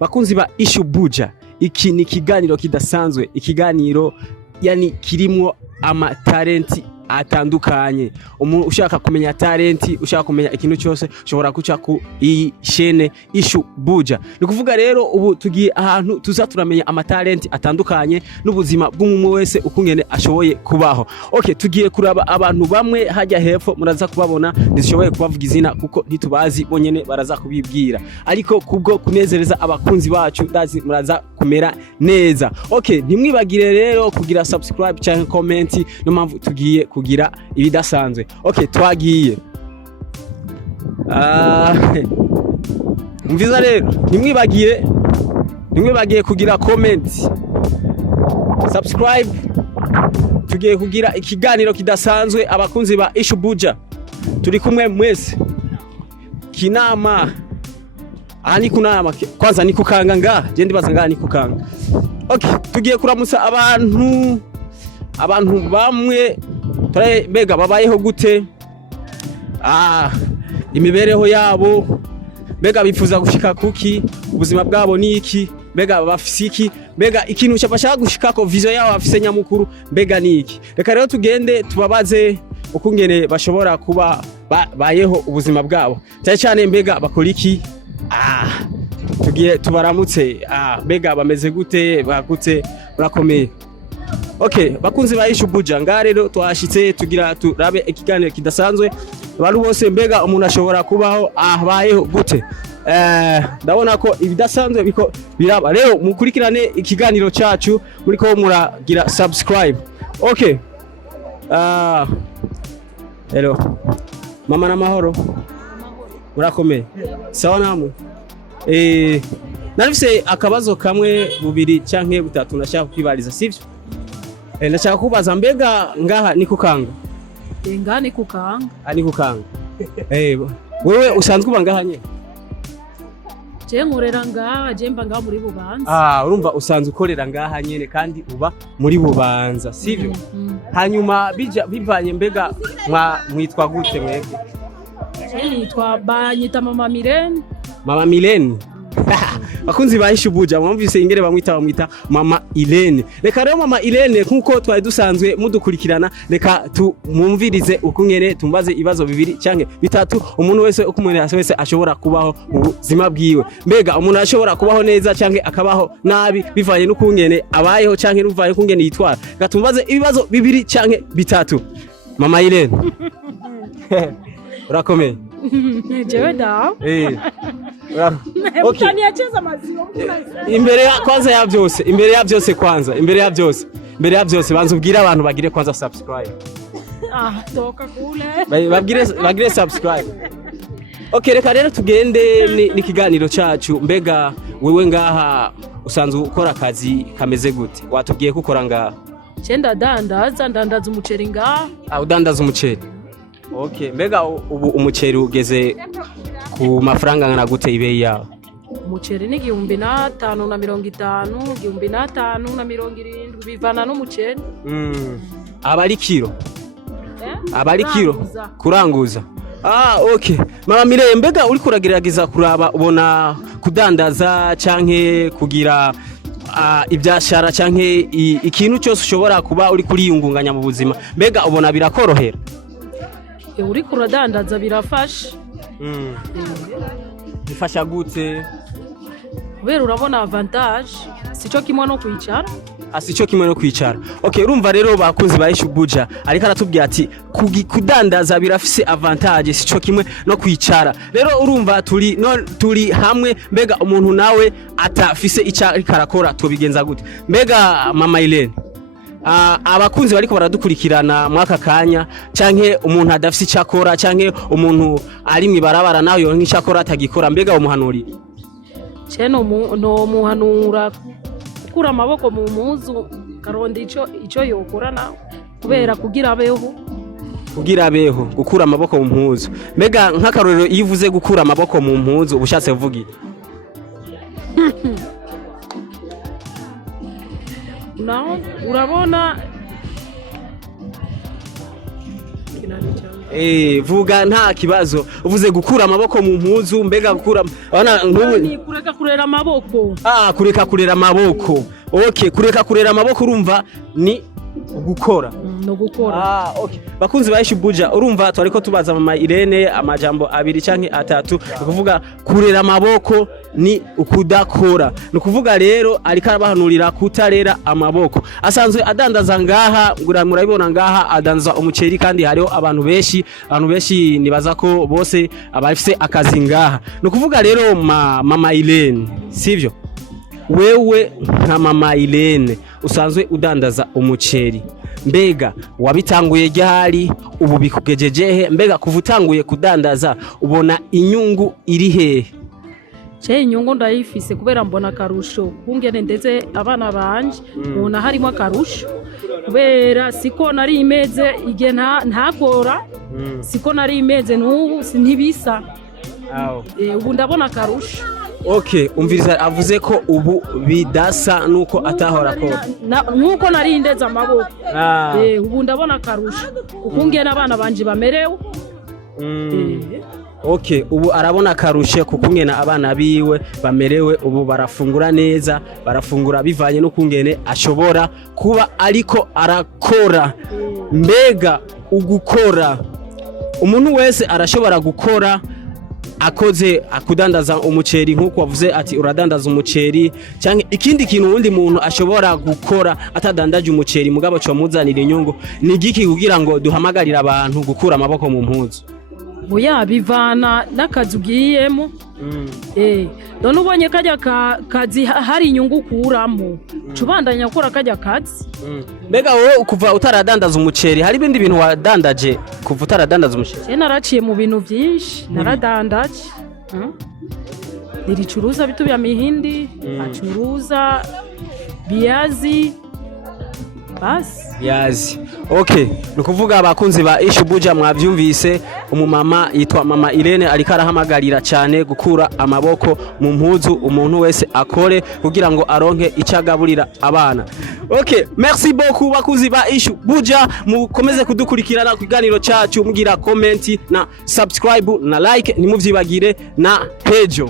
bakunzi ba Issue Buja, iki ni ikiganiro kidasanzwe, ikiganiro yani kirimwo ama talenti atandukanye. Umuntu ushaka kumenya talenti, ushaka kumenya ikintu cyose ushobora guca ku iyi chaîne Issue Buja. Ni kuvuga rero ubu tugiye ahantu tuza turamenya ama talenti atandukanye n'ubuzima bw'umwe wese ukungene ashoboye kubaho. Okay, tugiye kuraba abantu bamwe hajya hepfo muraza kubabona, ndishoboye kubavuga izina kuko ntitubazi bonyene baraza kubibwira. Ariko kubwo kunezereza abakunzi bacu ndazi muraza kumera neza. Okay, ntimwibagire rero kugira subscribe cyangwa comment, no mpamvu tugiye kugira ibidasanzwe. Okay, twagiye. Mviza rero nimwibagiye kugira comment, subscribe. Tugiye kugira ikiganiro kidasanzwe abakunzi ba Issue Buja. Turi kumwe mwese. Kinama. Ani kunama kwanza ni kukanga nga. Je ndibaza nga ni kukanga. Okay, tugiye kuramutsa abantu bamwe mbega babayeho gute, imibereho yabo, mbega bifuza gushika kuki, ubuzima bwabo ni iki, mbega bafise iki, mbega ikintu cyabashaka gushika ko vision yabo afise nyamukuru mbega ni iki. Reka rero tugende tubabaze ukungene bashobora kuba bayeho ubuzima bwabo, cyane cyane mbega bakora iki. Tugiye tubaramutse, mbega bameze gute, bagute, murakomeye. Okay, bakunzi ba Issue Buja, nga rero twashitse tugira turabe ikiganiro kidasanzwe. Abantu bose mbega umuntu ashobora kubaho abayeho gute. Ndabona ko ibidasanzwe biko biraba. Rero mukurikirane ikiganiro cyacu, muriko muragira subscribe. Okay. Hello. Mama na mahoro. Murakomeye. Sawa namwe. Narifise akabazo kamwe bubiri canke butatu nashaka kwibariza, sivyo? Ndashaka kubaza mbega ngaha ni kukanga? Ngaha ni kukanga. Ni kukanga. Wewe usanzwe uba ngaha nye? Je nkorera ngaha, je mba ngaha muri Bubanza. Urumva usanzwe ukorera ngaha nyene kandi uba muri Bubanza, sivyo? Hanyuma bivanye mbega mwitwa gute mwebwe? Je nitwa banyita Mama Milene. Mama Milene. Bakunzi ba Issue Buja, mwumvise ingere bamwita Mama Ilene. Reka rero Mama Ilene nkuko twari dusanzwe mudukurikirana, reka tumumvirize ukungene tumbaze ibibazo bibiri canke bitatu umuntu wese ukumene wese ashobora kubaho mu buzima bwiwe. Mbega umuntu ashobora kubaho neza canke akabaho nabi bivanye n'ukungene abayeho canke n'uvaye ukungene yitwara. Reka tumbaze ibibazo bibiri canke bitatu. Mama Ilene. Urakomeye? Jewe da. Okay. Imbere ya byose banza ubwira abantu bagire kwanza subscribe. Toka kule. Bagire subscribe. Okay, reka rero tugende n'ikiganiro cyacu. Mbega wewe ngaha usanzwe ukora akazi kameze gute? Watubwiye ko ukora ngaha? Cenda ndandaza umuceri ngaha. Udandaza umuceri. Okay, mbega ubu umuceri ugeze ku mafaranga ngana gute ibeyi yawo? Umuceri ni 1550, 1570 bivana n'umuceri. Abari kilo. Abari kilo kuranguza. Okay. Mama Milene, mbega uri kuragerageza kuraba ubona kudandaza canke kugira ibyashara canke ikintu cyose ushobora kuba uri kuriyungunganya mu buzima, mbega ubona birakorohera? Uri kuradandaza birafasha. Bifasha gute? Kubera urabona avantage, sico kimwe no kwicara. Sico kimwe no kwicara. Okay, urumva rero bakunzi ba Issue Buja, ariko aratubwira ati kudandaza birafise avantage, sico kimwe no kwicara. Rero urumva turi hamwe, mbega umuntu nawe atafise icari karakora tobigenza gute? Mbega Mama Ilene, abakunzi bariko baradukurikirana mwaka kanya canke umuntu adafise icakora canke umuntu ari mwibarabara naho yo nk'icakora atagikora, mbega umuhanuri? No muhanura kura amaboko mu muzu karonda ico yokorana kubera kugira abeho gukura amaboko mu mpuzu. Mbega nk'akarorero iyo uvuze gukura amaboko mu mpuzu ubushatse vuga iki? Urabona vuga nta kibazo uvuze gukura amaboko mu mpuzu mbega gukura abana ni kureka kurera amaboko kureka kurera amaboko okay kureka kurera amaboko urumva ni gukora no gukora okay bakunzi ba Ishubuja urumva twariko tubaza mama Irene amajambo abiri canke atatu kuvuga kurera amaboko ni ukudakora no kuvuga rero ariko arabahanurira kutarera amaboko asanzwe adandaza ngaha ngura murabibona ngaha adanza umuceri kandi hariho abantu benshi nibaza ko bose abafise akazi ngaha no kuvuga rero mama Irene sivyo wewe nka mama Irene usanzwe udandaza umuceri mbega wabitanguye ryari ubu bikugejejehe mbega kuvutanguye kudandaza ubona inyungu iri hehe inyungu ndayifise kubera mbona karusho kungene ndetse abana banje mbona harimo karusho kubera siko nari imeze ige ntagora siko nari imeze n'ubu ntibisa ubu ndabona karusho okay umviriza avuze ko ubu bidasa nuko atahora ko nuko nari ndeze amaboko ubu ndabona karusho ukungena abana banje bamerewe okay ubu arabona karushe kukungena abana biwe bamerewe ubu barafungura neza barafungura bivanye no kungene ashobora kuba ariko arakora mbega ugukora umuntu wese arashobora gukora akoze akudandaza umuceri nkuko wavuze ati uradandaza umuceri cyangwa ikindi kintu undi muntu ashobora gukora atadandaje umuceri mugabo cyo muzanira inyungu ni giki kugira ngo duhamagarira abantu gukura amaboko mu mpuzu buya bivana n'akazi ugiyemo none ubonye kajya kazi hari inyungu kuramo cubandanya gukora kajya kazi mbega wowe kuva utaradandaza umuceri hari ibindi bintu wadandaje kuva utaradandaza umuceri naraciye mu bintu byinshi naradandaje niricuruza bitu bya mihindi acuruza biyazi yazi okay nukuvuga abakunzi ba Ishubuja mwavyumvise umumama yitwa mama Irene ariko arahamagarira cyane gukura amaboko mu mpuzu umuntu wese akore kugira ngo aronke icagaburira abana okay merci beaucoup bakunzi ba Ishubuja mukomeze kudukurikirana ku kiganiro cyacu mugira comment na subscribe na like nimuvyibagire na page